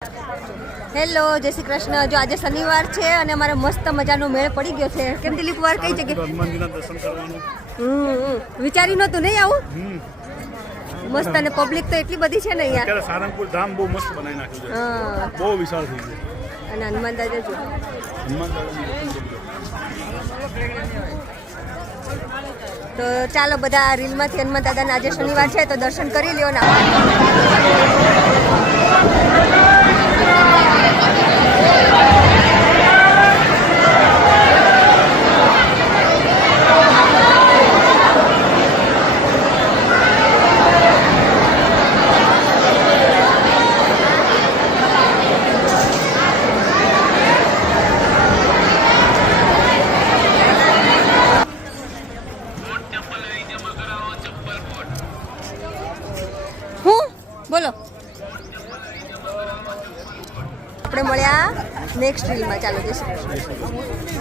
Hello, જય શ્રી કૃષ્ણ। જો આજે શનિવાર છે અને અમારે મસ્ત મજાનો મેળ પડી ગયો છે। કેમ દિલીપ વાર કઈ જગ્યાએ હનુમાનજીના દર્શન કરવાનું વિચારી નહોતું નહીં આવું મસ્ત અને પબ્લિક તો એટલી બધી છે ને અહીંયા। અત્યારે સારંગપુર ધામ બહુ મસ્ત બનાવી નાખ્યું છે, બહુ વિશાળ થઈ ગયું અને હનુમાન દાદા જો હનુમાન દાદાનું તો ચાલો બધા રીલમાંથી હનુમાન દાદાના આજે શનિવાર છે તો દર્શન કરી લ્યો ને બોલો આપણે મળ્યા નેક્સ્ટ રીલમાં। ચાલો જય શ્રી કૃષ્ણ।